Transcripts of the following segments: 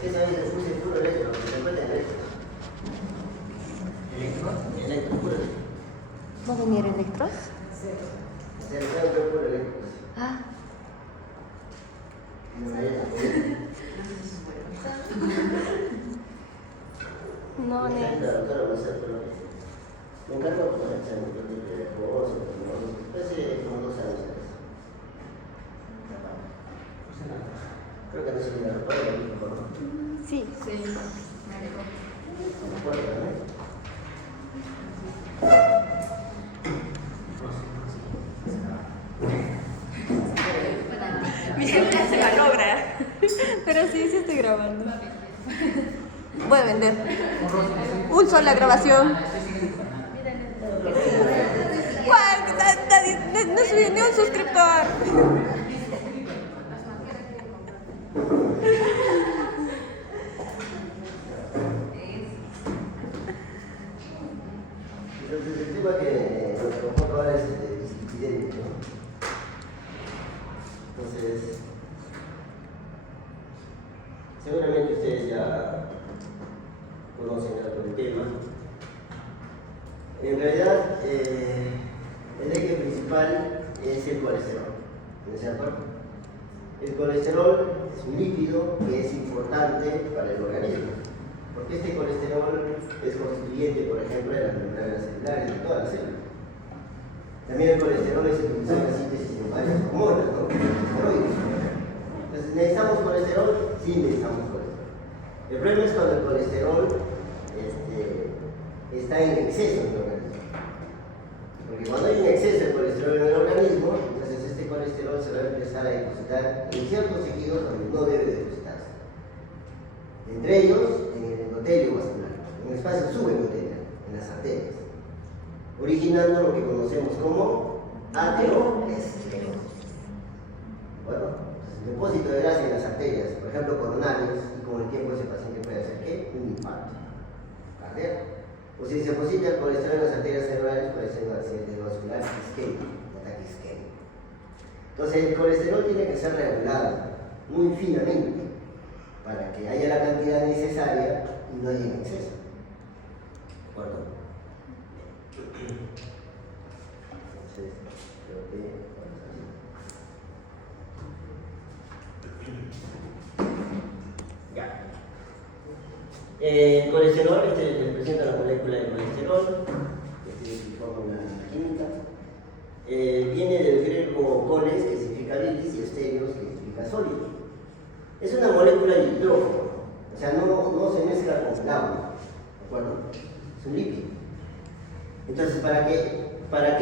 que esa vez le puse puro electro, que se encuentra en electro. ¿Electro? Electro, puro electro. ¿Va a venir electros? Sí. Se encuentra puro electro. Ah. No, me encargo con el examen de voz, hace como 2 años. Creo que no se me recuerda el mismo, ¿no? Sí. Sí, me alegro. ¿Me acuerdo, no? Bien, se la logra. Pero sí, sí estoy grabando. Voy a vender. Uso la grabación. ¿Cuál? No subí ni un suscriptor. Entonces, el tema que nos propongo ahora es el disidente, ¿no? Entonces, seguramente ustedes ya conocen algo del tema. En realidad, el eje principal es el colesterol, ¿no es cierto? El colesterol es un lípido que es importante para el organismo, porque este colesterol es constituyente, por ejemplo, de las membranas celulares de todas las células. También el colesterol es utilizado en la síntesis de varias hormonas, ¿no? Entonces, ¿necesitamos colesterol? Sí, necesitamos colesterol. El problema es cuando el colesterol está en exceso en el organismo. Porque cuando hay un exceso de colesterol en el organismo, entonces este colesterol se va a empezar a depositar en ciertos tejidos donde no debe depositarse. Entre ellos, en el endotelio vascular, en el espacio subendotelio, en las arterias, originando lo que conocemos como aterosclerosis. Bueno, el depósito de grasa en las arterias, por ejemplo coronarias, y con el tiempo ese paciente puede hacer ¿qué? Un infarto cardíaco. O si se deposita el colesterol en las arterias cerebrales, puede ser un accidente vascular isquémico, un ataque isquémico. Entonces, el colesterol tiene que ser regulado muy finamente para que haya la cantidad necesaria y no haya en exceso. ¿De acuerdo? Entonces, creo que ya. El colesterol, les presenta la molécula de colesterol, es su fórmula química. Viene del griego coles, que significa bilis, y estéreos, que significa sólido. Es una molécula de hidrógeno, o sea, no se mezcla con el agua, ¿de acuerdo? Es un lípido. Entonces, para que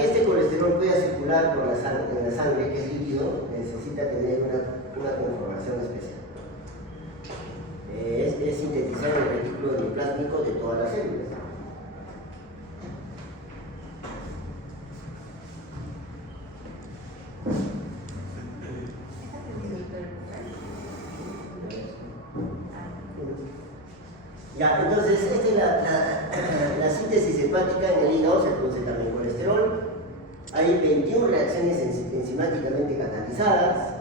este colesterol pueda circular por en la sangre, que es líquido, necesita tener una conformación especial. Es sintetizar el retículo endoplásmico de todas las células. Ya, entonces, esta es la síntesis hepática en el hígado, se produce también colesterol. Hay 21 reacciones enzimáticamente catalizadas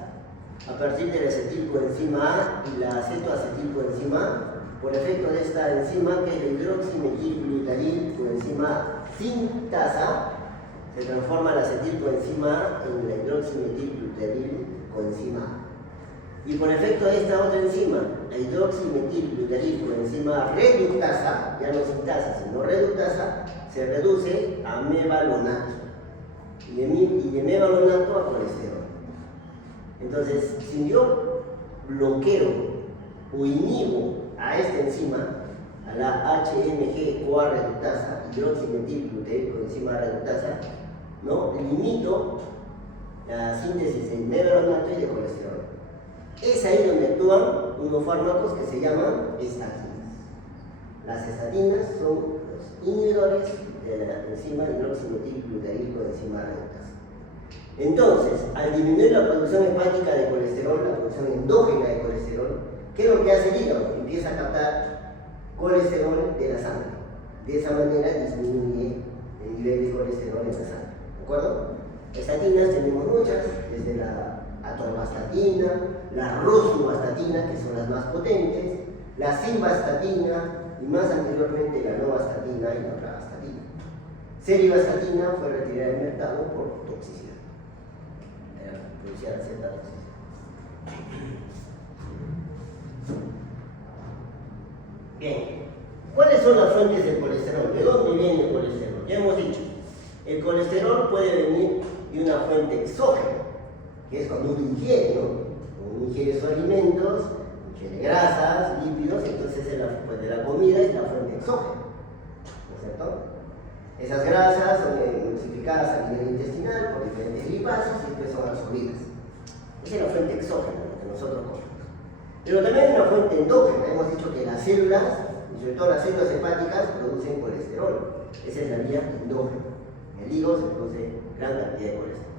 a partir de la acetilcoenzima A y la acetoacetilcoenzima A, por efecto de esta enzima, que es la hidroximetilglutarilcoenzima sintasa, se transforma la acetilcoenzima A en la hidroximetilglutarilcoenzima A. Y por efecto de esta otra enzima, la hidroximetilglutarilcoenzima reductasa, ya no sintasa, sino reductasa, se reduce a mevalonato. Y de mevalonato a colesterol. Entonces, si yo bloqueo o inhibo a esta enzima, a la HMG-CoA reductasa, hidroximetilglutarilcoenzima reductasa, ¿no? Limito la síntesis de mevalonato y de colesterol. Es ahí donde actúan unos fármacos que se llaman estatinas. Las estatinas son los inhibidores de la enzima hidroximetilglutarilcoenzima reductasa. Entonces, al disminuir la producción hepática de colesterol, la producción endógena de colesterol, ¿qué es lo que hace el hígado? Empieza a captar colesterol de la sangre. De esa manera disminuye el nivel de colesterol en la sangre. ¿De acuerdo? Estatinas tenemos muchas, desde la atorvastatina, la rosuvastatina, que son las más potentes, la simvastatina y más anteriormente la novastatina y la pravastatina. Serivastatina fue retirada del mercado por toxicidad. Producía cierta toxicidad. Bien, ¿cuáles son las fuentes del colesterol? ¿De dónde viene el colesterol? Ya hemos dicho, el colesterol puede venir de una fuente exógena, que es cuando uno ingiere, ¿no? Uno ingiere sus alimentos, ingiere grasas, lípidos, entonces pues de la comida es la fuente exógena, ¿no es cierto? Esas grasas son emulsificadas a nivel intestinal por diferentes lipasas y después son absorbidas. Esa es la fuente exógena, lo que nosotros comemos. Pero también hay una fuente endógena. Hemos dicho que las células, y sobre todo las células hepáticas, producen colesterol. Esa es la vía endógena. En el hígado se produce gran cantidad de colesterol,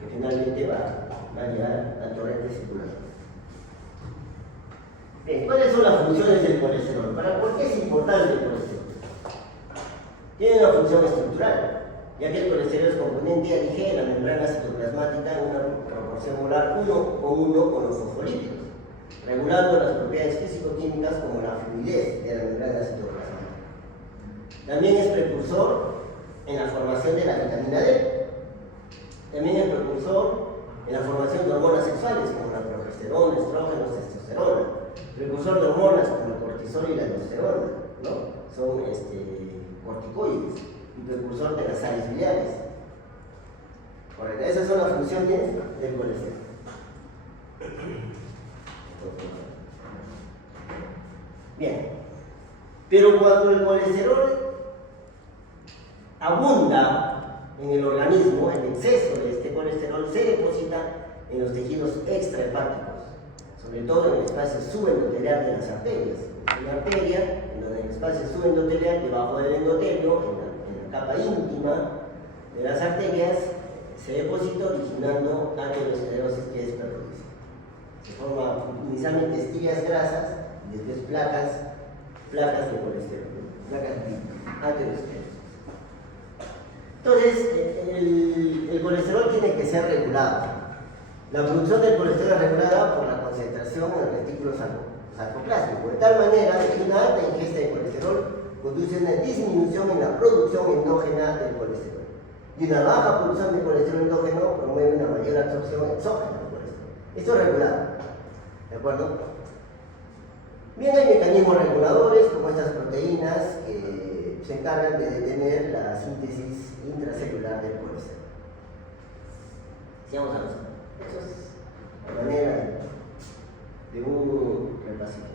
que finalmente va a llegar al torrente circulatorio. Bien, ¿cuáles son las funciones del colesterol? ¿Por qué es importante el colesterol? Tiene una función estructural, ya que el colesterol es componente ADG de la membrana citoplasmática en una proporción molar 1:1 con los fosfolípidos, regulando las propiedades físico-químicas como la fluidez de la membrana citoplasmática. También es precursor en la formación de la vitamina D. También es precursor en la formación de hormonas sexuales como la progesterona, estrógenos, testosterona. Precursor de hormonas como el cortisol y la aldosterona, ¿no? Son corticoides y precursor de las sales biliares. Correcto, esas son las funciones del colesterol. Bien, pero cuando el colesterol abunda en el organismo, el exceso de este colesterol se deposita en los tejidos extrahepáticos, sobre todo en el espacio subendotelial de las arterias. Es una arteria en donde el espacio subendotelial, debajo del endotelio, en la capa íntima de las arterias, se deposita originando aterosclerosis, que es perjudicia. Se forman inicialmente estrías grasas y después placas de colesterol, placas de aterosclerosis. Entonces, el colesterol tiene que ser regulado. La producción del colesterol es regulada por la concentración en el retículo sarcoplásmico, de tal manera que una alta ingesta de colesterol conduce a una disminución en la producción endógena del colesterol. Y una baja producción de colesterol endógeno promueve una mayor absorción exógena del colesterol. Esto es regulado, ¿de acuerdo? Bien, hay mecanismos reguladores como estas proteínas que se encargan de detener la síntesis intracelular del colesterol. Sigamos avanzando. Eso es la manera de un repasito.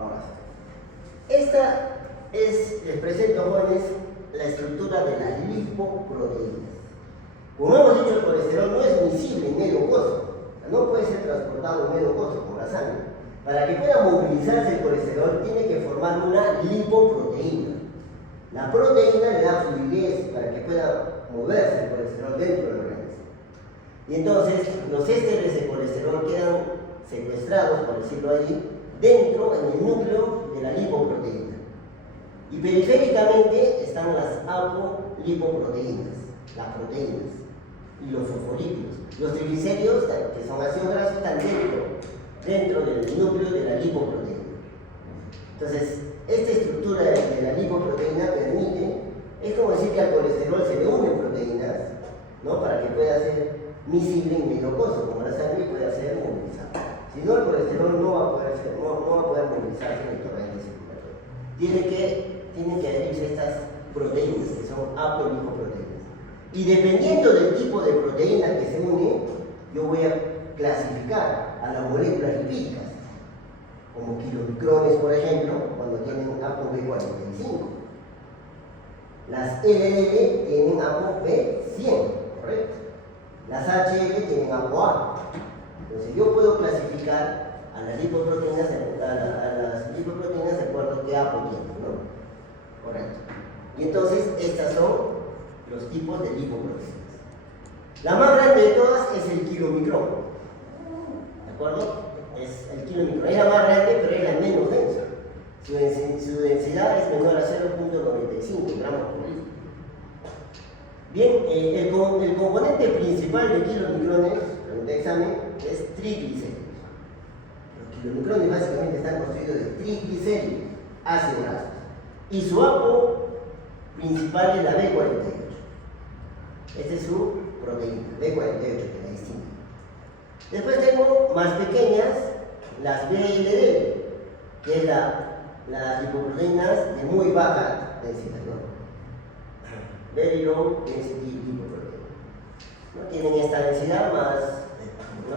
Ahora sí. Esta les presento, jóvenes, la estructura de las lipoproteínas. Como hemos dicho, el colesterol no es miscible en medio óseo, no puede ser transportado en medio óseo como la sangre. Para que pueda movilizarse el colesterol, tiene que formar una lipoproteína. La proteína le da fluidez para que pueda moverse el colesterol dentro del organismo. Y entonces, los ésteres de colesterol quedan secuestrados, por decirlo allí, dentro, en el núcleo de la lipoproteína. Y periféricamente están las apolipoproteínas, las proteínas, y los fosfolípidos. Los triglicéridos, que son ácidos grasos, están dentro del núcleo de la lipoproteína. Entonces, esta estructura de la lipoproteína permite, es como decir que al colesterol se le unen proteínas, ¿no? Para que pueda ser miscible en medio óseo, como la sangre pueda ser movilizada. Si no, el colesterol no va a poder movilizarse en el torrente circulatorio. Tienen que adherirse estas proteínas, que son apolipoproteínas. Y dependiendo del tipo de proteína que se une, yo voy a clasificar a las moléculas lipídicas, como kilomicrones, por ejemplo, cuando tienen ApoB45. Las LDL tienen ApoB100, ¿correcto? Las HL tienen ApoA. Entonces yo puedo clasificar a las lipoproteínas de acuerdo a qué Apo tienen, ¿no? Correcto. Y entonces estas son los tipos de lipoproteínas. La más grande de todas es el kilomicrón. ¿De acuerdo? Es el kilomicrón. Es la más grande, pero es la menos densa. Su densidad es menor a 0.95 gramos por litro. Bien, el componente principal de kilomicrones, pregunta de examen, es triglicéridos. kilomicrones básicamente están construidos de triglicéridos, ácidos grasos. Y su APO principal es la B48. Esta es su proteína, B48, que la distingue. Después tengo más pequeñas, las VLD, que es las lipoproteínas de muy baja densidad, ¿no? Very low density lipoprotein. ¿No? Tienen esta densidad más, ¿no?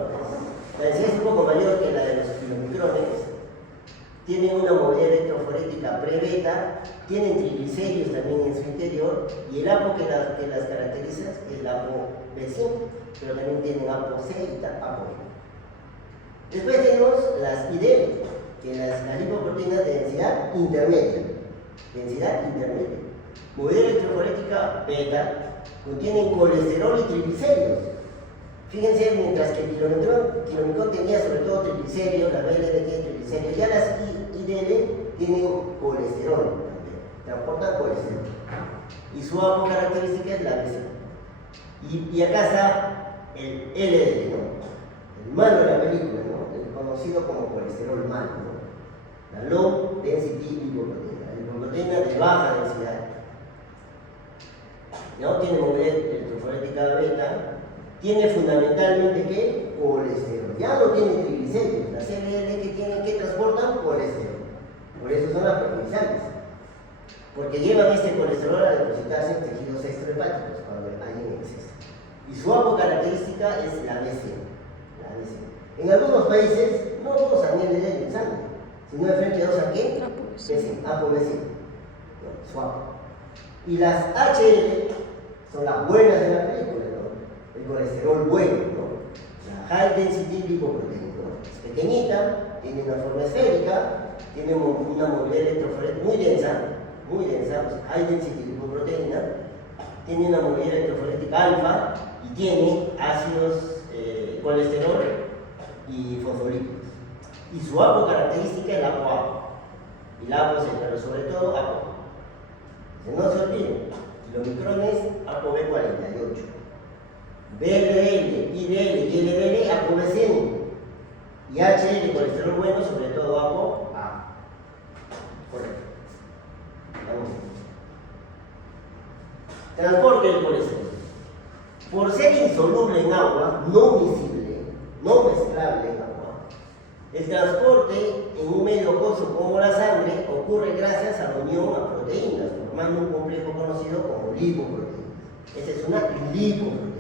La densidad es un poco mayor que la de los kilomicrones. Tienen una movilidad electroforética pre-beta, tienen triglicéridos también en su interior, y el APO que las caracteriza es el ApoB5, pero también tienen ApoC y ApoB. Después tenemos las IDL, que las lipoproteínas de densidad intermedia. Movilidad electroforética beta, contienen colesterol y triglicéridos. Fíjense, mientras que el kilomicrón tenía sobre todo triglicéridos, la BLD tiene triglicéridos, ya las IDL tienen colesterol, transportan colesterol. Y su APO característica es la BC. Y acá está el LDL, ¿no? El malo de la película, ¿no? El conocido como colesterol malo, ¿no? La low density lipoproteína, la lipoproteína de baja densidad. ¿No? Tiene movilidad electroforética beta. Tiene fundamentalmente ¿qué? Colesterol. Ya no tiene triglicéridos. Las LDL que transportan colesterol. Por eso son las perjudiciales. Porque llevan este colesterol a depositarse en tejidos extrahepáticos cuando hay en exceso. Y su APO característica es la BC. En algunos países no todos han LDL en sangre, sino de frente a dos a qué? ApoB5. Su APO. Y las HL son las buenas de la película, ¿no? El colesterol bueno, ¿no? La high density lipoprotein, ¿no? Es pequeñita, tiene una forma esférica, tiene una movilidad electroforética muy densa, pues high density lipoproteína, tiene una movilidad electroforética alfa y tiene ácidos colesterol y fosfolípidos. Y su APO característica es la APO. Y la APO pero sobre todo APO. No se olviden, kilomicrones ApoB48, BLL, IDL y LDL ApoB100 y HL colesterol bueno, sobre todo ApoA. Correcto. Transporte del colesterol. Por ser insoluble en agua, no miscible, no mezclable en agua, el transporte en un medio acuoso como la sangre ocurre gracias a la unión a proteínas, formando un complejo conocido como lipoproteínas. Esta es una lipoproteína.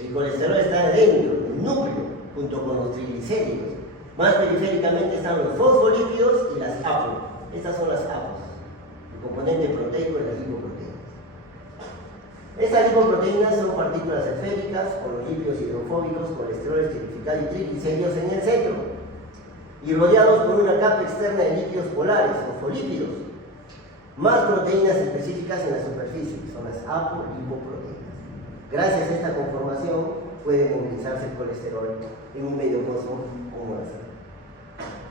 El colesterol está dentro del núcleo, junto con los triglicéridos. Más periféricamente están los fosfolípidos y las APO. Estas son las APOs, el componente proteico de las lipoproteínas. Estas lipoproteínas son partículas esféricas con los lípidos hidrofóbicos, colesterol esterificado y triglicéridos en el centro, y rodeados por una capa externa de lípidos polares, fosfolípidos. Más proteínas específicas en la superficie, son las apolipoproteínas. Gracias a esta conformación puede movilizarse el colesterol en un medio acuoso como la sangre.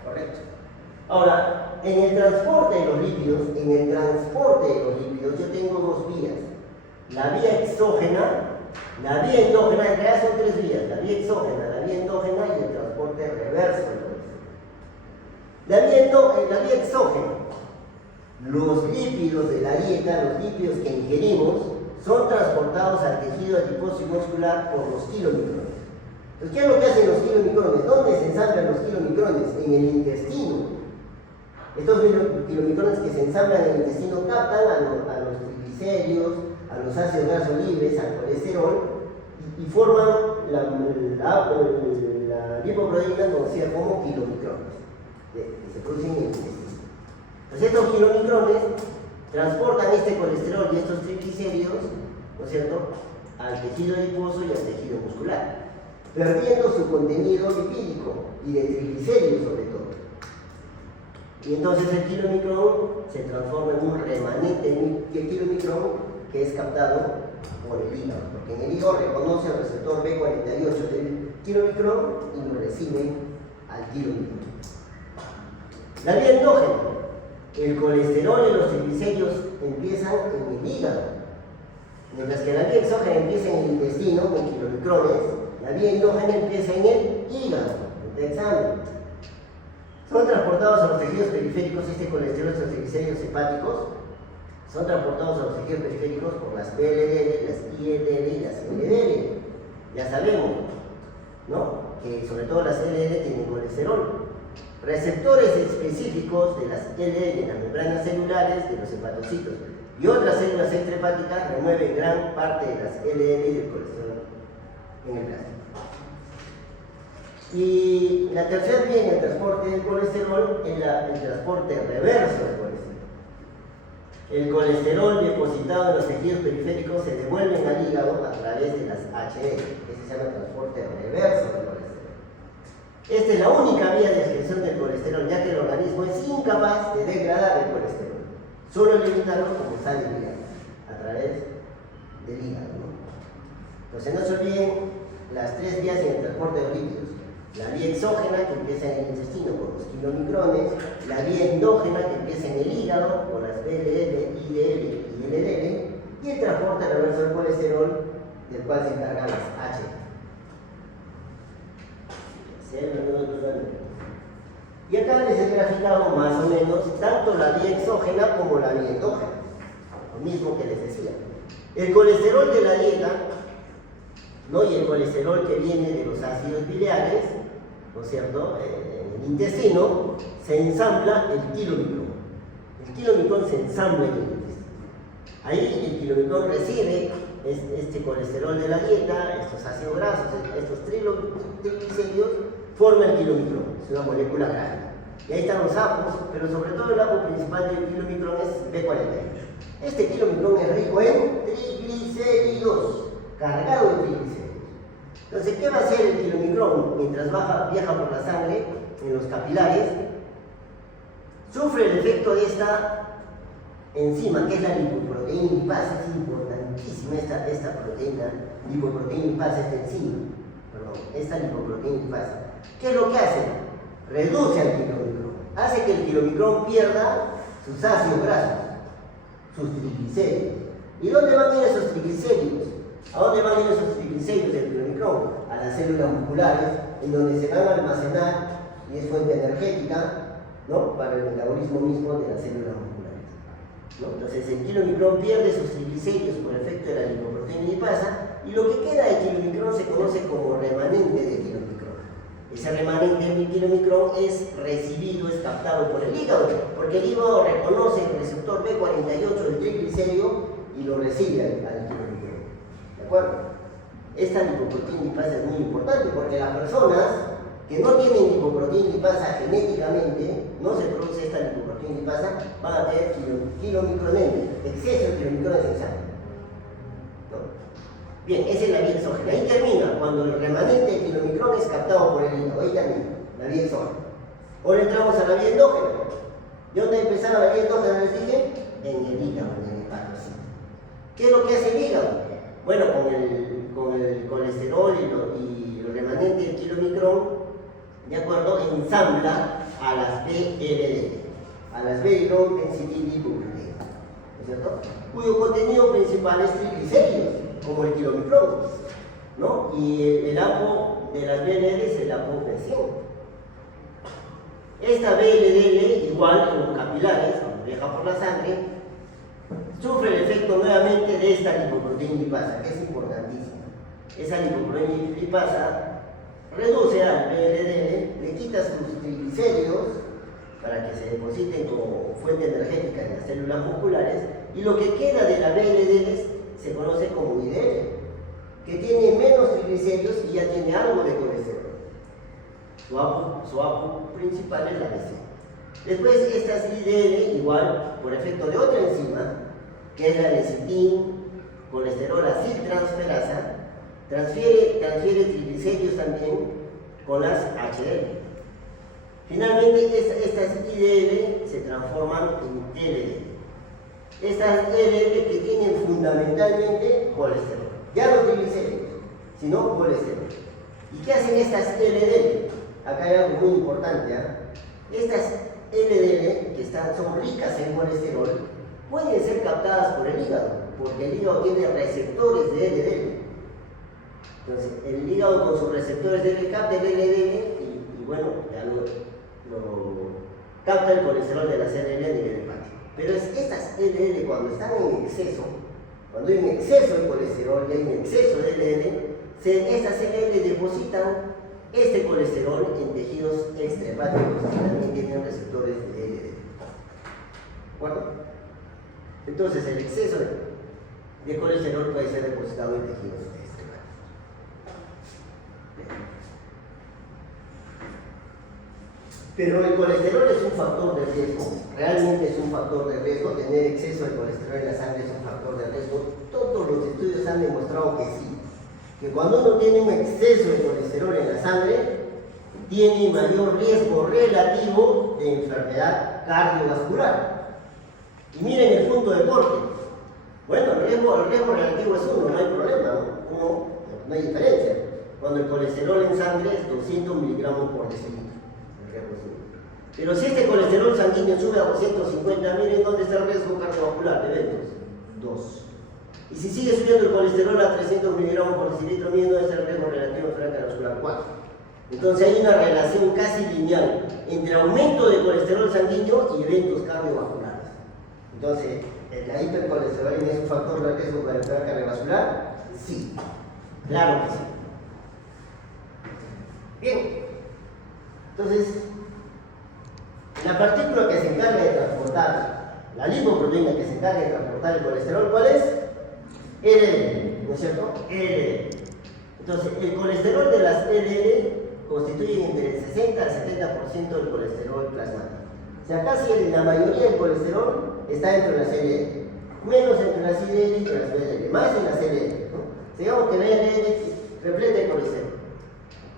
Correcto. Ahora, en el transporte de los lípidos, yo tengo dos vías. La vía exógena, la vía endógena, en realidad son tres vías: la vía exógena, la vía endógena y el transporte reverso del colesterol. La vía exógena, los lípidos de la dieta, los lípidos que ingerimos, son transportados al tejido adiposo y muscular por los kilomicrones. Entonces, ¿qué es lo que hacen los kilomicrones? ¿Dónde se ensamblan los kilomicrones? En el intestino. Estos kilomicrones que se ensamblan en el intestino captan a los triglicéridos, a los ácidos grasos libres, al colesterol, y forman la lipoproteína conocida como kilomicrones, que se producen en el intestino. Entonces estos kilomicrones transportan este colesterol y estos triglicéridos, ¿no es cierto?, al tejido adiposo y al tejido muscular, perdiendo su contenido lipídico y de triglicéridos sobre todo. Y entonces el kilomicrón se transforma en un remanente de kilomicrón que es captado por el hígado, porque en el hígado reconoce el receptor B48 del kilomicrón y lo recibe al kilomicrón. La vía endógena, el colesterol y los triglicéridos empiezan en el hígado, mientras que la vía exógena empieza en el intestino con kilomicrones, la vía endógena empieza en el hígado, en el examen. Son transportados a los tejidos periféricos, este colesterol, estos triglicéridos hepáticos, son transportados a los tejidos periféricos por las VLDL, las ILDL y las LDL. Ya sabemos, ¿no?, que sobre todo las LDL tienen colesterol. Receptores específicos de las LDL en las membranas celulares de los hepatocitos y otras células extrahepáticas remueven gran parte de las LDL y del colesterol en el plasma. Y la tercera vía en el transporte del colesterol es el transporte reverso del colesterol. El colesterol depositado en los tejidos periféricos se devuelve al hígado a través de las HDL. Ese se llama transporte reverso del colesterol. Esta es la única vía de excreción del colesterol, ya que el organismo es incapaz de degradar el colesterol, solo eliminarlo como sale directa a través del hígado, ¿no? Entonces no se olviden las tres vías en el transporte de los lípidos: la vía exógena, que empieza en el intestino con los kilomicrones; la vía endógena, que empieza en el hígado con las VLL, IDL y LDL; y el transporte reverso del colesterol, del cual se encargan las HDL. Y acá les he graficado más o menos tanto la vía exógena como la vía endógena, lo mismo que les decía. El colesterol de la dieta, ¿no?, y el colesterol que viene de los ácidos biliares, ¿no es cierto?, en el intestino, se ensambla el kilomicrón. El kilomicrón se ensambla en el intestino. Ahí el kilomicrón recibe este colesterol de la dieta, estos ácidos grasos, estos triglicéridos, forma el kilomicrón, es una molécula grande. Y ahí están los apos, pero sobre todo el apo principal del kilomicrón es B48. Este kilomicrón es rico en triglicéridos, cargado de triglicéridos. Entonces, ¿qué va a hacer el kilomicrón mientras viaja por la sangre, en los capilares? Sufre el efecto de esta enzima, que es la lipoproteína lipasa. Es importantísima esta proteína, lipoproteína lipasa, esta lipoproteína lipasa. ¿Qué es lo que hace? Reduce al kilomicrón, hace que el kilomicrón pierda sus ácidos grasos, sus triglicéridos. ¿Y dónde van a ir esos triglicéridos? ¿A dónde van a ir esos triglicéridos del kilomicrón? A las células musculares, en donde se van a almacenar y es fuente energética, ¿no?, para el metabolismo mismo de las células musculares, ¿no? Entonces el kilomicrón pierde sus triglicéridos por efecto de la lipoproteína lipasa, y lo que queda de kilomicrón se conoce como remanente de kilomicrón. Ese remanente de kilomicrón es recibido, es captado por el hígado, porque el hígado reconoce el receptor B48 del triglicérido y lo recibe al kilomicrón. ¿De acuerdo? Esta lipoproteína lipasa es muy importante, porque las personas que no tienen lipoproteína lipasa genéticamente, no se produce esta lipoproteína lipasa, van a tener kilomicronemia, exceso de kilomicrones en sangre. Bien, esa es la vía exógena. Ahí termina, cuando el remanente de kilomicrón es captado por el hígado. Ahí termina, la vía exógena. Ahora entramos a la vía endógena. ¿De dónde empezaba la vía endógena? Les dije, en el hígado, en el hepatocito. ¿Qué es lo que hace el hígado? Bueno, con el colesterol y el remanente del kilomicrón, ¿de acuerdo?, ensambla a las VLDL, a las Very Long Density Lipoprotein, ¿no es cierto?, cuyo contenido principal es triglicéridos, como el kilomicrón, ¿no? Y el apo de las VLDL es el apo B100. Esta VLDL, igual en los capilares, cuando viaja por la sangre, sufre el efecto nuevamente de esta lipoproteína lipasa, que es importantísima. Esa lipoproteína lipasa reduce al VLDL, le quita sus triglicéridos para que se depositen como fuente energética en las células musculares, y lo que queda de la VLDL se conoce como IDL, que tiene menos triglicéridos y ya tiene algo de colesterol. Su apo principal es la BC. Después estas IDL, igual por efecto de otra enzima, que es la lecitin, colesterol aciltransferasa, transfiere triglicéridos también con las HDL. Finalmente estas IDL se transforman en LDL. Estas LDL que tienen fundamentalmente colesterol, ya no triglicéridos, sino colesterol. ¿Y qué hacen estas LDL? Acá hay algo muy importante, ¿eh? Estas LDL, que son ricas en colesterol, pueden ser captadas por el hígado, porque el hígado tiene receptores de LDL. Entonces, el hígado con sus receptores de LDL capta el LDL y bueno, ya capta el colesterol de las LDL a nivel hepático. Pero estas LDL cuando están en exceso, cuando hay un exceso de colesterol y hay un exceso de LDL, estas LDL depositan este colesterol en tejidos extrahepáticos que también tienen receptores de LDL. ¿De acuerdo? Entonces el exceso de colesterol puede ser depositado en tejidos extrahepáticos. Pero el colesterol es un factor de riesgo, realmente es un factor de riesgo. Tener exceso de colesterol en la sangre es un factor de riesgo. Todos los estudios han demostrado que sí, que cuando uno tiene un exceso de colesterol en la sangre, tiene mayor riesgo relativo de enfermedad cardiovascular. Y miren el punto de corte. Bueno, el riesgo relativo es uno, no hay problema, no hay diferencia. Cuando el colesterol en sangre es 200 miligramos por decilitro. Pero si este colesterol sanguíneo sube a 250, miren dónde está el riesgo cardiovascular de eventos. 2. Y si sigue subiendo el colesterol a 300 miligramos por decilitro, miren dónde está el riesgo relativo de enfermedad cardiovascular. 4. Entonces hay una relación casi lineal entre aumento de colesterol sanguíneo y eventos cardiovasculares. Entonces, ¿la hipercolesterolemia es un factor de riesgo para enfermedad cardiovascular? Sí, claro que sí. Bien, entonces, la partícula que se encarga de transportar, la lipoproteína que se encarga de transportar el colesterol, ¿cuál es? LDL, ¿no es cierto? LDL. Entonces, el colesterol de las LDL constituye entre el 60 al 70% del colesterol plasmático. O sea, casi la mayoría del colesterol está dentro de las LDL, menos entre las IDL y las VDL, más en las LDL, ¿no? Digamos que la LDL repleta de colesterol.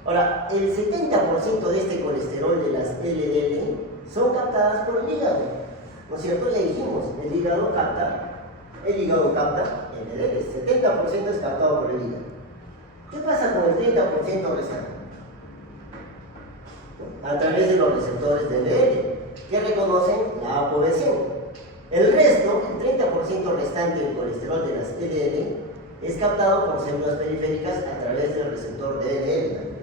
Ahora, el 70% de este colesterol de las LDL son captadas por el hígado, ¿no es cierto? Ya dijimos, el hígado capta LDL, el 70% es captado por el hígado. ¿Qué pasa con el 30% restante? A través de los receptores de LDL, que reconocen la apovesión. El resto, el 30% restante del colesterol de las LDL, es captado por células periféricas a través del receptor de LDL.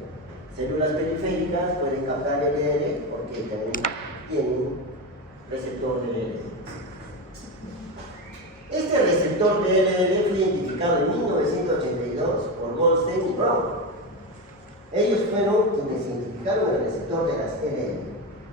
Células periféricas pueden captar LDL porque también tienen receptor de LDL. Este receptor de LDL fue identificado en 1982 por Goldstein y Brown. Ellos fueron quienes identificaron el receptor de las LDL.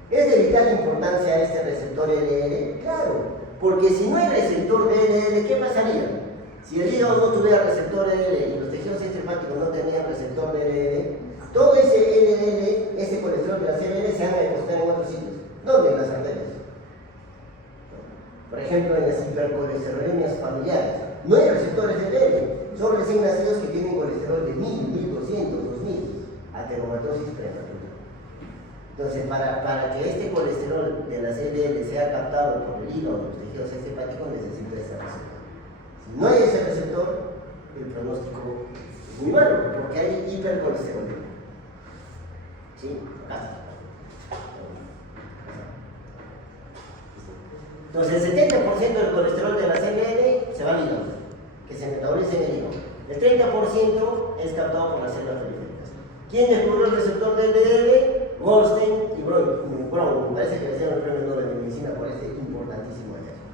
¿Es de vital importancia este receptor LDL? Claro, porque si no hay receptor de LDL, ¿qué pasaría? Si el hígado no tuviera receptor de LDL y los tejidos extrahepáticos no tenían receptor de LDL, todo ese LDL, ese colesterol de las LDL se van a depositar en otros sitios. ¿Dónde? En las arterias. Por ejemplo, en las hipercolesterolemias familiares. No hay receptores de LDL. Son recién nacidos que tienen colesterol de 1000, 1200, 2000. Ateromatosis prematura. Entonces, para que este colesterol de las LDL sea captado por el hígado de los tejidos extrahepáticos, necesita ese receptor. Si no hay ese receptor, el pronóstico es muy malo, porque hay hipercolesterolemia. ¿Sí? Acá. Entonces, el 70% del colesterol de las LDL se va al hígado, que se metaboliza en el hígado. El 30% es captado por las células periféricas. ¿Quién descubrió el receptor de LDL? Goldstein y Brown. Me parece que les dieron el premio Nobel de Medicina por este importantísimo hallazgo.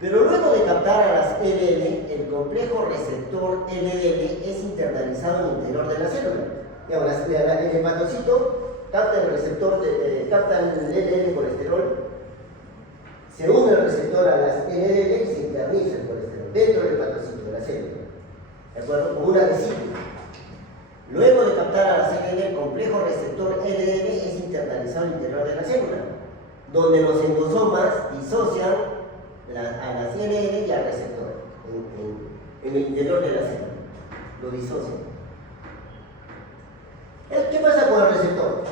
Pero luego de captar a las LDL, el complejo receptor LDL es internalizado en el interior de la célula. Digamos, el hepatocito capta el receptor, capta el LDL colesterol, se une el receptor a las LDL y se interniza el colesterol dentro del hepatocito de la célula. ¿De acuerdo? Como una vesícula. Luego de captar a las LDL, el complejo receptor LDL es internalizado al interior de la célula, donde los endosomas disocian a las LDL y al receptor en el interior de la célula. Lo disocian. ¿Qué pasa con el receptor?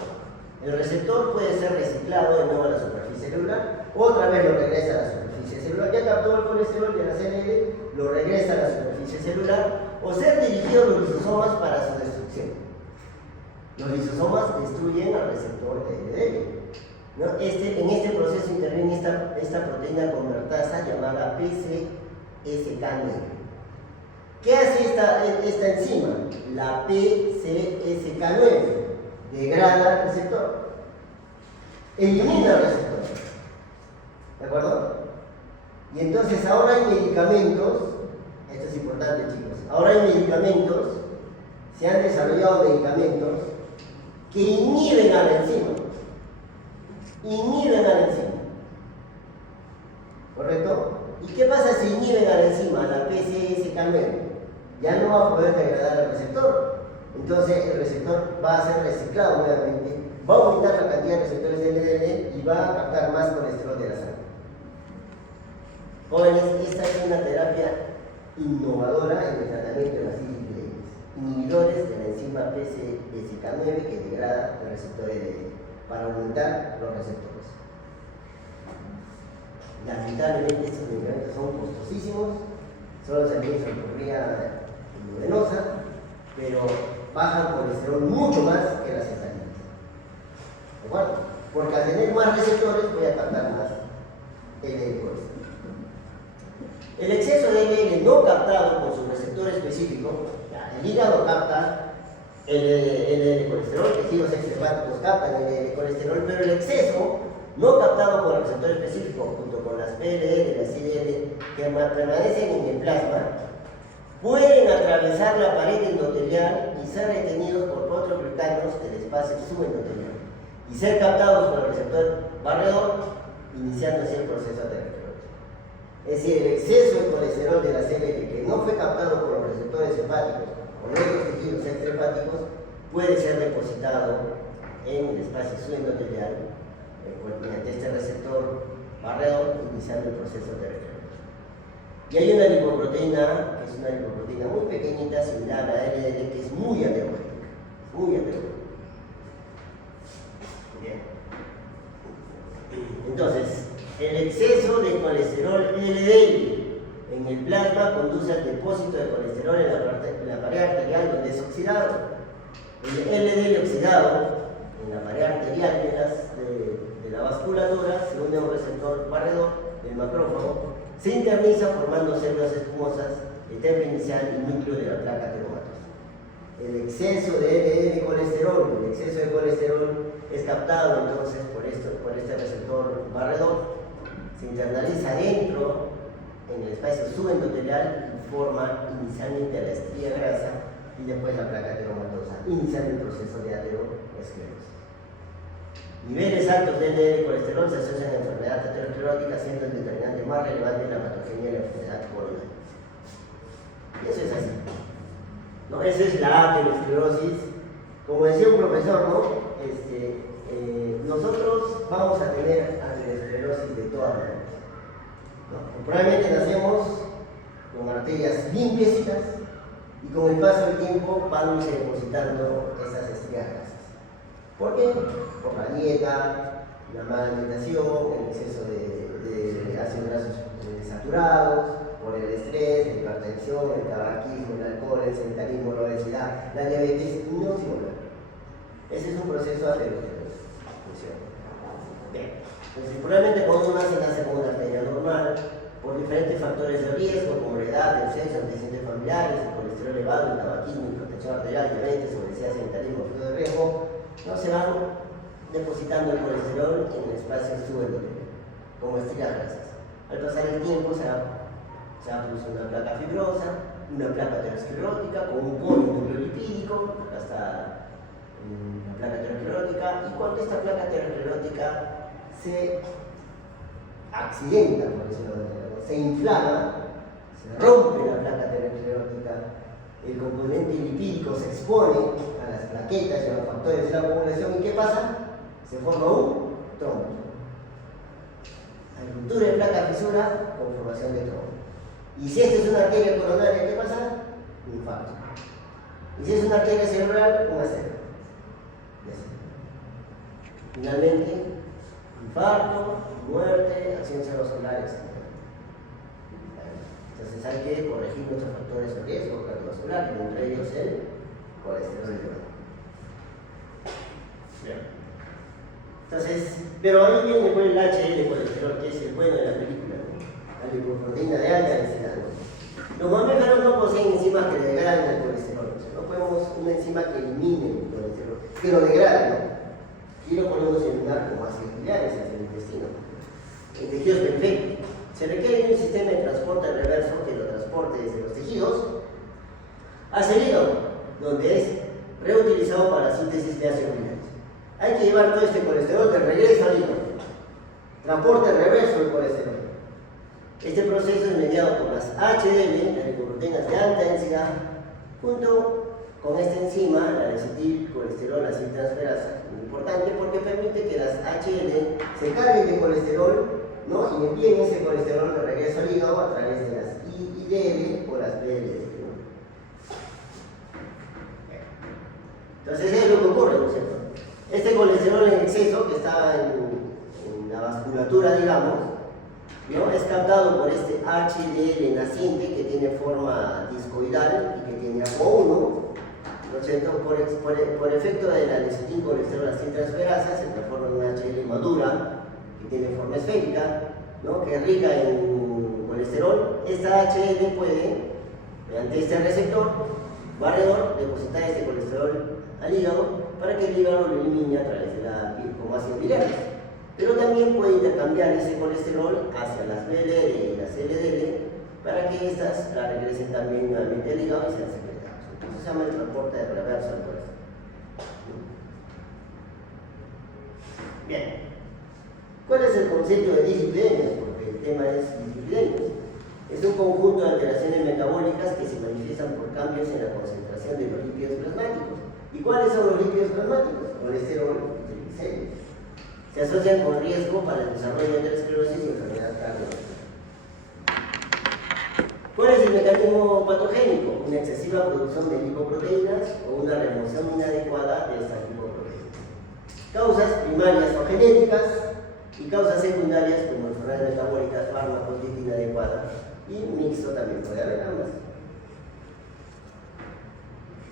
El receptor puede ser reciclado de nuevo a la superficie celular, otra vez lo regresa a la superficie celular. Ya captó el colesterol de la LDL, lo regresa a la superficie celular, o ser dirigido a los lisosomas para su destrucción. Los lisosomas destruyen al receptor de LDL. ¿No? En este proceso interviene esta proteína convertasa llamada PCSK9. ¿Qué hace esta enzima? La PCSK9 degrada el receptor. elimina el receptor. ¿De acuerdo? Y entonces ahora hay medicamentos, esto es importante chicos, ahora hay medicamentos, se han desarrollado medicamentos que inhiben a la enzima. Inhiben a la enzima. ¿Correcto? ¿Y qué pasa si inhiben a la enzima, a la PCSK9? Ya no va a poder degradar el receptor. Entonces el receptor va a ser reciclado nuevamente, va a aumentar la cantidad de receptores de LDL y va a captar más colesterol de la sangre. Jóvenes, esta es una terapia innovadora en el tratamiento de las leves, inhibidores de la enzima PCSK9 que degrada el receptor LDL para aumentar los receptores. Lamentablemente estos medicamentos son costosísimos, solo se administran por vía endovenosa, pero bajan colesterol mucho más que las estatinas. ¿De acuerdo? Porque al tener más receptores voy a captar más LDL colesterol. El exceso de LDL no captado por su receptor específico, el hígado capta LDL colesterol, tejidos extrahepáticos captan LDL colesterol, pero el exceso no captado por el receptor específico, junto con las PLL y las IDL que permanecen en el plasma, pueden atravesar la pared endotelial y ser retenidos por proteoglicanos del espacio subendotelial y ser captados por el receptor barredor, iniciando así el proceso aterosclerótico. Es decir, el exceso de colesterol de la LDL que no fue captado por los receptores hepáticos o de otros tejidos extrahepáticos puede ser depositado en el espacio subendotelial mediante este receptor barredor, iniciando el proceso aterosclerótico. Y hay una lipoproteína, que es una lipoproteína muy pequeñita, similar a la LDL, que es muy aterogénica. Muy aterogénica. Bien. Entonces, el exceso de colesterol LDL en el plasma conduce al depósito de colesterol en la pared arterial donde es oxidado. El LDL oxidado en la pared arterial de la vasculatura se une a un receptor barredor del macrófago, se interniza formando células espumosas, etapa inicial y núcleo de la placa ateromatosa. El exceso de LDL colesterol, el exceso de colesterol es captado entonces por este receptor barredor, se internaliza dentro en el espacio subendotelial y forma inicialmente la estría grasa y después la placa ateromatosa, iniciando el proceso de aterosclerosis. Niveles altos de LDL colesterol se asocian a enfermedad aterosclerótica, siendo el determinante más relevante en la patología de la enfermedad coronaria. Y eso es así. ¿No? Esa es la aterosclerosis. Como decía un profesor, ¿no? Nosotros vamos a tener aterosclerosis de todas maneras. ¿No? Probablemente nacemos con arterias limpiecitas y con el paso del tiempo van depositando esas estrías grasas. ¿Por qué? Por la dieta, la mala alimentación, el exceso de ácidos grasos saturados, por el estrés, la hipertensión, el tabaquismo, el alcohol, el sedentarismo, la obesidad, la diabetes, no simultáneo. Ese es un proceso aterosclerosis. Bien. Entonces, probablemente cuando uno nace con una arteria normal, por diferentes factores de riesgo, como la edad, el sexo, antecedentes familiares, el colesterol elevado, el tabaquismo, hipertensión arterial, diabetes, obesidad, sedentarismo, flujo de riesgo, no se van depositando el colesterol en el espacio subendotelial, como estrías grasas. Al pasar el tiempo se va produciendo una placa fibrosa, una placa aterosclerótica con un polinucleolipídico, acá está la placa aterosclerótica, y cuando esta placa aterosclerótica se accidenta, por decirlo de alguna manera, se inflama, se rompe la placa aterosclerótica, el componente lipídico se expone a las plaquetas y a los factores de la coagulación, ¿y qué pasa? Se forma un trombo. Hay ruptura de placa fisura con formación de trombo. Y si esta es una arteria coronaria, ¿qué pasa? Un infarto. Y si es una arteria cerebral, un ACV. Finalmente, infarto, muerte, acción cerebrovascular, etc. Entonces hay que corregir nuestros factores de riesgo cardiovascular, entre ellos el colesterol elevado. Bien. Entonces, pero ahí viene el HDL colesterol, que es el bueno de la película, ¿no? La lipoproteína de alta densidad. Los mamíferos no poseen enzimas que degraden el colesterol, no podemos una enzima que elimine el colesterol, que lo degrade, ¿no? y lo podemos eliminar como ácidos biliares hacia el intestino. En tejidos periféricos, se requiere un sistema de transporte reverso que lo transporte desde los tejidos hacia el hígado, donde es reutilizado para la síntesis de ácidos biliares. Hay que llevar todo este colesterol de regreso al hígado. Transporte reverso del colesterol. Este proceso es mediado por las HDL, las lipoproteínas de alta densidad, junto con esta enzima, la acetilcolesterol acetiltransferasa. Muy importante porque permite que las HDL se carguen de colesterol, ¿no? Y envíen ese colesterol de regreso al hígado a través de las IDL o las BLL. Entonces eso es lo que ocurre, ¿no es cierto? Este colesterol en exceso que está en la vasculatura, digamos, ¿no? Es captado por este HDL naciente que tiene forma discoidal y que tiene ApoA1, ¿no es cierto? Por efecto de la acetilcolesterol acetiltransferasa se transforma en una HDL madura que tiene forma esférica, ¿no? Que es rica en colesterol. Esta HDL puede, mediante este receptor barredor, depositar este colesterol al hígado para que el hígado lo elimine a través de la piel como ácidos biliares. Pero también puede intercambiar ese colesterol hacia las BLL y las LDL para que éstas la regresen también nuevamente al hígado y sean secretadas. Entonces se llama el transporte de reverso al colesterol. Bien. ¿Cuál es el concepto de dislipidemias? Porque el tema es dislipidemias. Es un conjunto de alteraciones metabólicas que se manifiestan por cambios en la concentración de los lípidos plasmáticos. ¿Y cuáles son los lípidos plasmáticos? Colesterol y triglicéridos. Se asocian con riesgo para el desarrollo de aterosclerosis y enfermedad cardiovascular. ¿Cuál es el mecanismo patogénico? Una excesiva producción de lipoproteínas o una remoción inadecuada de estas lipoproteínas. Causas primarias o genéticas y causas secundarias como enfermedades metabólicas, fármacos, dieta inadecuada y mixto también puede haber ambas.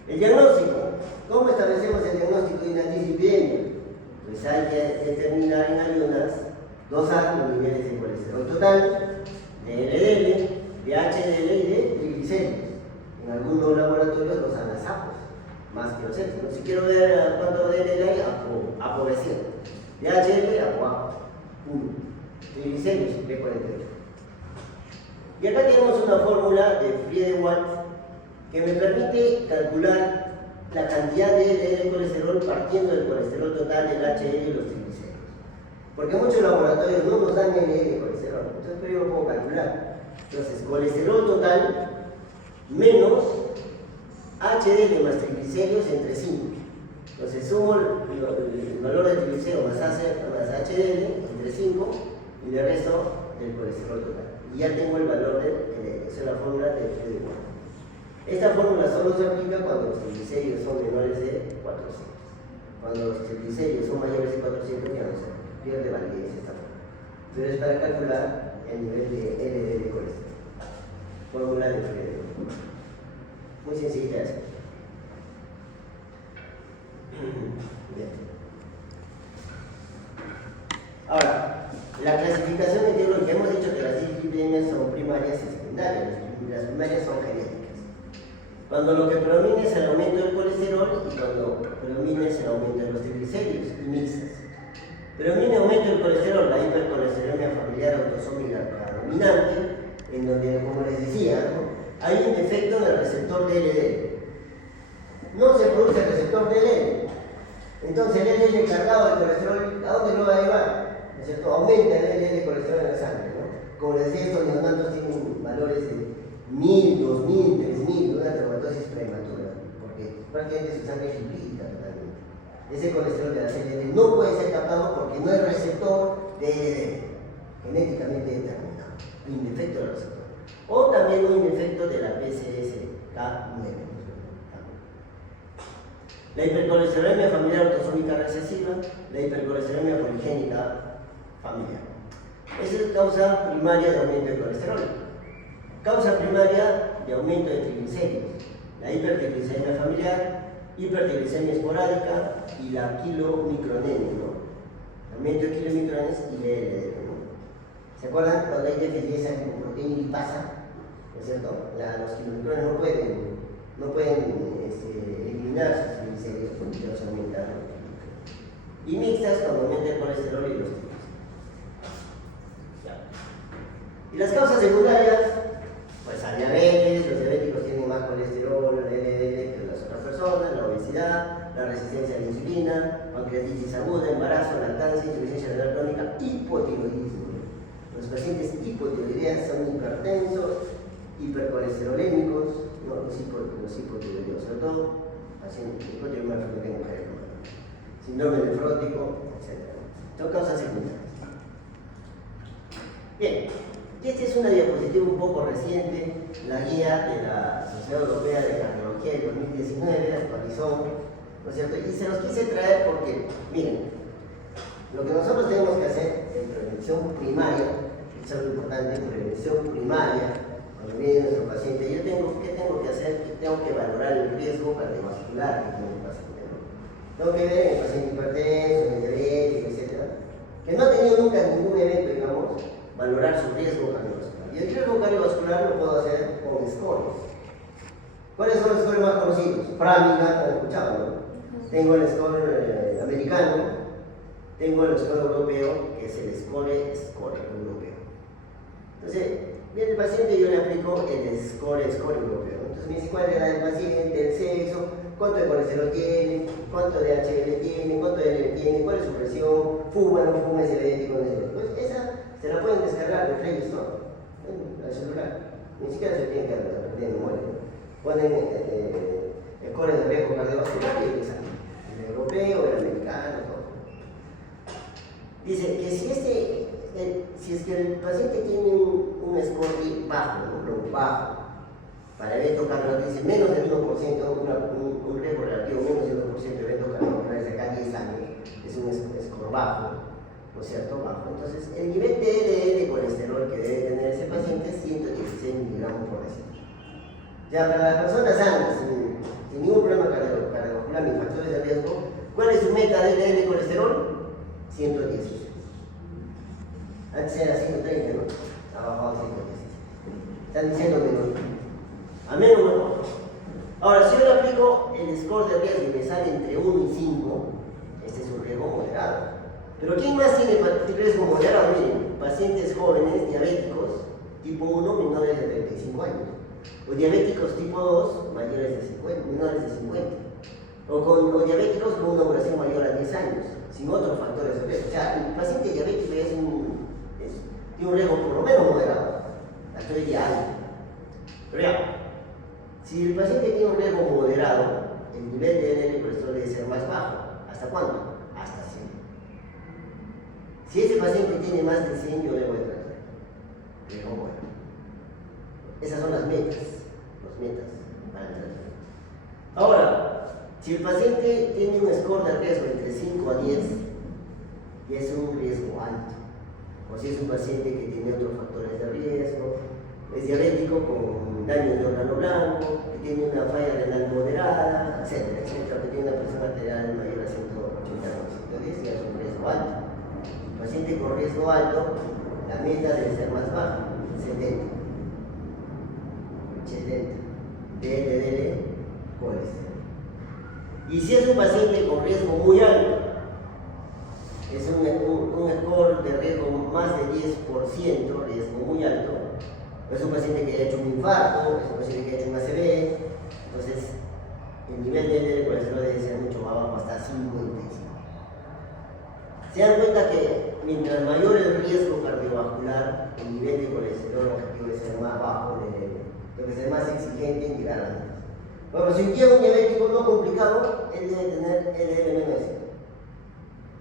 El diagnóstico. ¿Cómo establecemos el diagnóstico de una dislipidemia? Pues hay que determinar en ayunas dosar los niveles de colesterol total, de LDL, de HDL y de triglicéridos. En algunos laboratorios dosan las APOs, más que los otros. Si quiero ver cuánto de LDL hay, ApoB100. De HDL, ApoA 1. Triglicéridos, B48. Y acá tenemos una fórmula de Friede-Watt que me permite calcular la cantidad de LDL colesterol partiendo del colesterol total, del HDL y los triglicéridos. Porque muchos laboratorios no nos dan LDL colesterol, entonces yo lo puedo calcular. Entonces, colesterol total menos HDL más triglicéridos entre 5. Entonces, sumo el valor de triglicéridos más HDL entre 5 y le resto del colesterol total. Y ya tengo el valor de LDL. Esa es la fórmula de Friede-Watt. Esta fórmula solo se aplica cuando los triglicéridos son menores de 400. Cuando los triglicéridos son mayores de 400 ya no se pierde validez esta fórmula. Pero es para calcular el nivel de LDL colesterol. Fórmula de Friede-Watt. Muy sencilla esa. Bien. Ahora, la clasificación etiológica, hemos dicho que las dislipidemias son primarias y secundarias. Las primarias son genéticas. Cuando lo que predomina es el aumento del colesterol y cuando predomina es el aumento de los triglicéridos y mixtas. Predomina el aumento del colesterol, la hipercolesterolemia familiar autosómica dominante, en donde, como les decía, ¿no? Hay un defecto en el receptor de LDL. No se produce el receptor de LDL. Entonces el LDL cargado de colesterol, ¿a dónde lo va a llevar? ¿No es cierto? Aumenta el LDL colesterol en la sangre, ¿no? Como les decía, estos neonatos tienen valores de 1000, 2000, 3000, una dermatosis prematura, porque prácticamente su sangre es lipídica totalmente. Ese colesterol de la LDL no puede ser captado porque no es receptor de LDL, genéticamente determinado, un defecto del receptor. O también un defecto de la PCSK9. La hipercolesterolemia familiar autosómica recesiva, la hipercolesterolemia poligénica familiar. Esa es causa primaria de aumento del colesterol. Causa primaria de aumento de triglicéridos, la hipertriglicemia familiar, hipertriglicemia esporádica y la kilomicronemia, ¿no? Aumento de kilomicrones y de LDL, ¿no? ¿Se acuerdan cuando hay deficiencia de lipoproteína y lipasa? ¿No es cierto? Los kilomicrones no pueden eliminar sus triglicéridos porque los aumentan. y mixtas cuando aumenta el colesterol y los tipos. Y las causas secundarias, pues la diabetes, los diabéticos tienen más colesterol, el LDL que las otras personas, la obesidad, la resistencia a la insulina, pancreatitis aguda, embarazo, lactancia, insuficiencia renal crónica, hipotiroidismo. Los pacientes hipotiroideas son hipertensos, hipercolesterolémicos, ¿no? los hipotiroideos, sobre todo pacientes hipotiroidismo de mujeres, síndrome nefrótico, etc. Son causas secundarias. Bien, y esta es una diapositiva un poco reciente, la guía de la Sociedad Europea de Cardiología de 2019, actualizó, ¿no es cierto? Y se los quise traer porque, miren, lo que nosotros tenemos que hacer en prevención primaria, es algo importante, en prevención primaria, cuando viene nuestro paciente, ¿qué tengo que hacer? Tengo que valorar el riesgo cardiovascular que tiene el paciente, ¿no? Tengo que ver el paciente hipertenso, el diabético, etc. Que no ha tenido nunca ningún evento, digamos, valorar su riesgo cardiovascular. Y el riesgo cardiovascular lo puedo hacer con scores. ¿Cuáles son los scores más conocidos? Framingham, han escuchado, ¿no? Tengo el score americano, tengo el score europeo, que es el score europeo. Entonces, viene el paciente y yo le aplico el score europeo. Entonces me dice cuál es la edad del paciente, el sexo, cuánto de colesterol tiene, cuánto de HDL tiene, cuánto de LDL tiene, cuál es su presión, fuma, no fuma, es diabético, no es diabético. Pues esa se la pueden descargar de Play Store, en el celular. Ni siquiera se tienen que aprender de memoria. Ponen el score de riesgo cardiovascular y empiezan. El europeo, el americano, todo. Dice que si es que el paciente tiene un score bajo, un bajo, para eventos cardiovasculares, dice menos del 1%, un riesgo relativo menos del 1% de eventos cardiovasculares de acá a 10 años, es un score bajo, ¿no es cierto? Bajo. Entonces, el nivel de LDL de colesterol que debe tener ese paciente es 116 miligramos por decilitro. Ya para las personas sanas, sin ningún problema cardiovascular ni factores de riesgo, ¿cuál es su meta de LDL de colesterol? 116. Antes era 130, ¿no? Ha bajado a 116. Están diciendo menos. A menos mejor. Ahora, si yo le aplico el score de riesgo y me sale entre 1 y 5, este es un riesgo moderado. Pero ¿quién más tiene riesgo moderado? Miren, pacientes jóvenes, diabéticos, tipo 1, menores de 35 años. O diabéticos tipo 2, mayores de 50, menores de 50. O diabéticos con una duración mayor a 10 años, sin otros factores de riesgo. O sea, el paciente diabético tiene un riesgo por lo menos moderado, hasta hoy día alto. Pero ya, si el paciente tiene un riesgo moderado, el nivel de LDL colesterol debe ser más bajo. ¿Hasta cuánto? Hasta 100. Si ese paciente tiene más de 100, yo le voy a tratar. Riesgo bueno. Esas son las metas para el tratamiento. Ahora, si el paciente tiene un score de riesgo entre 5 a 10, ya es un riesgo alto. O si es un paciente que tiene otros factores de riesgo, es diabético con daño de órgano blanco, que tiene una falla renal moderada, etcétera, que tiene una presión arterial mayor a 180 o 110, ya es un riesgo alto. El paciente con riesgo alto, la meta debe ser más baja, 70 de LDL colesterol. Y si es un paciente con riesgo muy alto, es un score de riesgo más de 10%, riesgo muy alto, es un paciente que ha hecho un infarto, es un paciente que ha hecho un ACV, entonces el nivel de LDL colesterol debe ser mucho más bajo, hasta 5,25. Se dan cuenta que mientras mayor el riesgo cardiovascular, el nivel de colesterol objetivo debe ser más bajo, debe ser más exigente en llegar a la meta. Bueno, si tiene un diabético no complicado, él debe tener LDL menos de 100.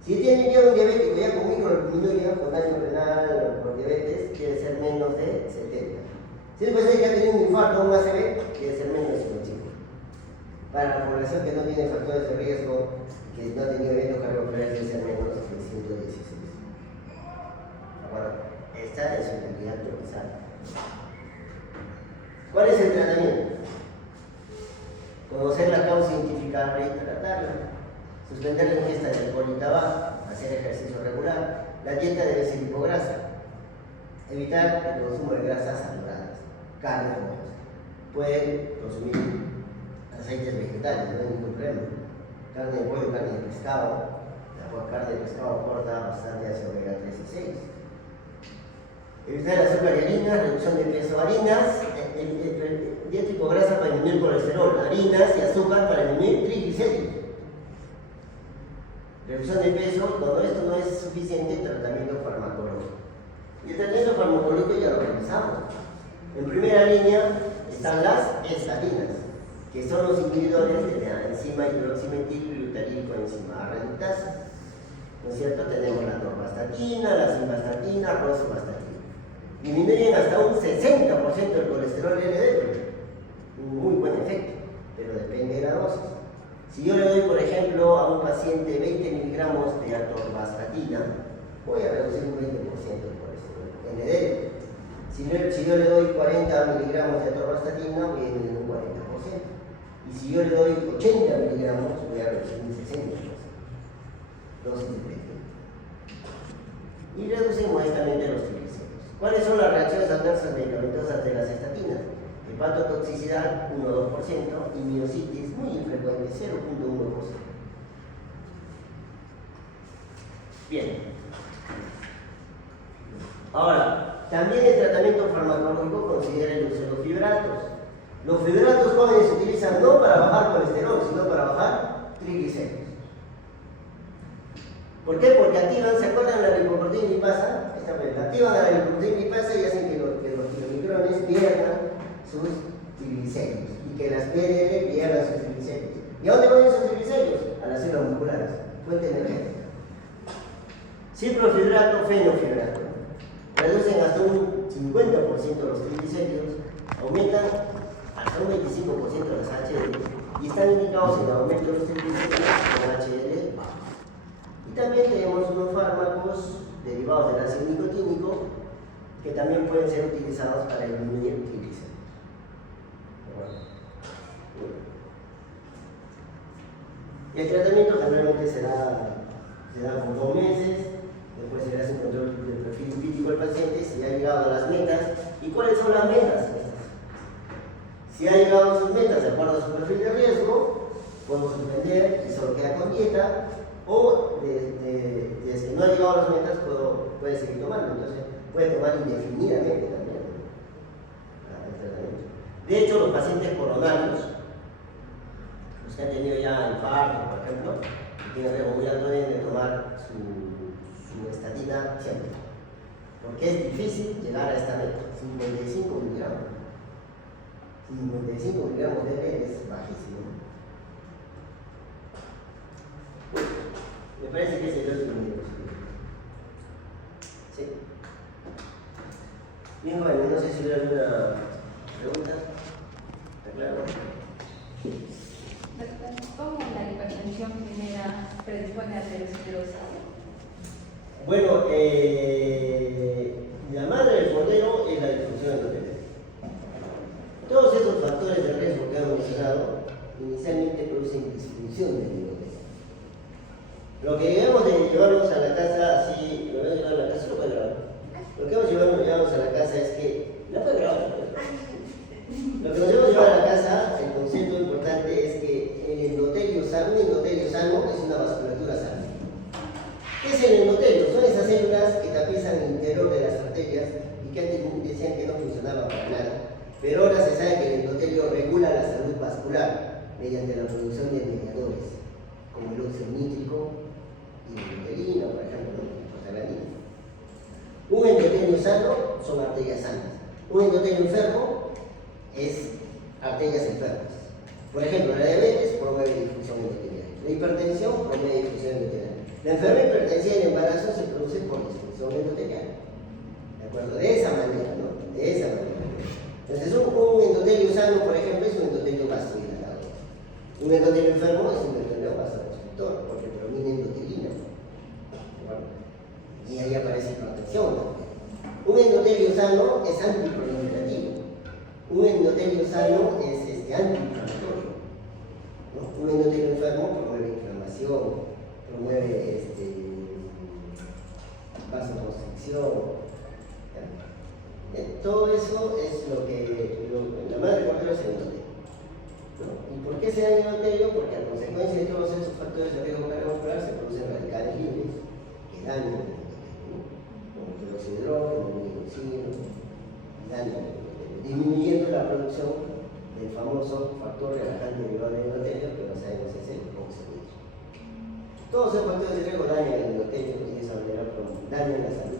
Si tiene ya un diabético ya con microalbuminuria, con daño renal, con diabetes, debe ser menos de 70. Si el paciente ya ha tenido un infarto o un ACV, debe ser menos de 55. Para la población que no tiene factores de riesgo, que no ha tenido eventos cardiovasculares, debe ser menos de 116. ¿De acuerdo? Esta es una realidad priorizada. ¿Cuál es el tratamiento? Conocer la causa, identificarla y tratarla. Suspender la ingesta de alcohol y tabaco, hacer ejercicio regular, la dieta debe ser hipograsa, evitar el consumo de grasas saturadas, carne o pueden consumir aceites vegetales, no hay ningún problema, carne de pollo, carne de pescado, ¿de carne de pescado corta bastante ácido omega 3 y 6. Evitar el azúcar y harinas, reducción de peso, harinas, dieta tipo grasa para disminuir colesterol, harinas y azúcar para disminuir triglicéridos. Reducción de peso, cuando esto no es suficiente, tratamiento farmacológico. Y el tratamiento farmacológico ya lo realizamos. En primera línea están las estatinas, que son los inhibidores de la enzima hidroximetilglutarilcoenzima reductasa. ¿No es cierto? Tenemos la atorvastatina, la simvastatina, rosuvastatina. Disminuyen hasta un 60% del colesterol LDL. Un muy buen efecto, pero depende de la dosis. Si yo le doy, por ejemplo, a un paciente 20 miligramos de atorvastatina, voy a reducir un 20% del colesterol LDL. Si yo le doy 40 miligramos de atorvastatina, voy a disminuir un 40%. Y si yo le doy 80 miligramos, voy a reducir un 60%. Dosis de y reducen modestamente los triglicéridos. ¿Cuáles son las reacciones adversas medicamentosas de las estatinas? Hepatotoxicidad 1-2% y miositis muy infrecuente 0.1%. Bien. Ahora, también el tratamiento farmacológico considera el uso de los fibratos. Los fibratos jóvenes se utilizan no para bajar colesterol, sino para bajar triglicéridos. ¿Por qué? Porque activan, ¿se acuerdan de la lipoproteína lipasa? Activan a la lipoproteína lipasa y hacen que los micrones pierdan sus triglicéridos y que las PDL pierdan sus triglicéridos. ¿Y a dónde van esos triglicéridos? A las células musculares, fuente energética. Ciprofibrato, fenofibrato. Reducen hasta un 50% los triglicéridos, aumentan hasta un 25% las HDL y están indicados en el aumento de los triglicéridos con HDL bajo. Y también tenemos unos fármacos derivados del ácido nicotínico que también pueden ser utilizados para disminuir triglicéridos. El tratamiento generalmente se da por 2 meses, después se le hace un control del perfil lipídico al paciente, si ha llegado a las metas. ¿Y cuáles son las metas? Si ha llegado a sus metas de acuerdo a su perfil de riesgo, podemos suspender y solo queda con dieta, o desde que no ha llegado a las metas puede seguir tomando, entonces puede tomar indefinidamente también el tratamiento. De hecho, los pacientes coronarios, los que han tenido ya infarto, por ejemplo, que tienen riesgo muy alto, deben de tomar su estatina siempre, porque es difícil llegar a esta meta, 55 miligramos. 55 miligramos de LDL es bajísimo. Me parece que es el otro nivel. Sí. Bien, bueno, no sé si hubiera alguna pregunta. ¿Está claro? ¿Cómo la hipertensión primera predispone a aterosclerosis? Bueno, la madre del cordero es la disfunción endotelial. Todos esos factores de riesgo que hemos mencionado inicialmente producen disfunción del endotelio. Lo que debemos de llevarnos a la casa, así, lo voy a llevar a la casa, lo puede grabar. Lo que llevarnos a la casa es que, la puede grabar. Lo que nos debemos llevar a la casa, el concepto importante es que el endotelio sano, un endotelio sano es una vasculatura sana. ¿Qué es el endotelio? Son esas células que tapizan el interior de las arterias y que antes decían que no funcionaban para nada. Pero ahora se sabe que el endotelio regula la salud vascular mediante la producción de mediadores, como el óxido nítrico y la endotelina, por ejemplo, prostaglandina. Un endotelio sano son arterias sanas. Un endotelio enfermo es arterias enfermas. Por ejemplo, la diabetes promueve disfunción endotelial. La hipertensión promueve disfunción endotelial. La enfermedad hipertensiva en el embarazo se produce por disfunción endotelial. ¿De acuerdo? De esa manera, ¿no? De esa manera. Entonces, un endotelio sano, por ejemplo, es un endotelio vasodilatador. Un endotelio enfermo es un endotelio vasoconstrictor, porque proviene endotelina. Bueno, y ahí aparece hipertensión también. Un endotelio sano es antiproliferativo. Un endotelio sano es antiinflamatorio. ¿No? Un endotelio enfermo promueve inflamación, promueve vasoconstricción. Todo eso es lo que la madre cordero es el endotelio. ¿no? ¿Y por qué se daña el endotelio? Porque a consecuencia de todos esos factores de riesgo cardiovascular se producen radicales libres que dañan el endotelio, ¿no? Como el peróxido de hidrógeno, el hidroxilo, dañan el endotelio, disminuyendo la producción del famoso factor relajante derivado del endotelio, que no sabemos si es el oxígeno. Todos esos factores de riesgo dañan el endotelio y de esa manera dañan la salud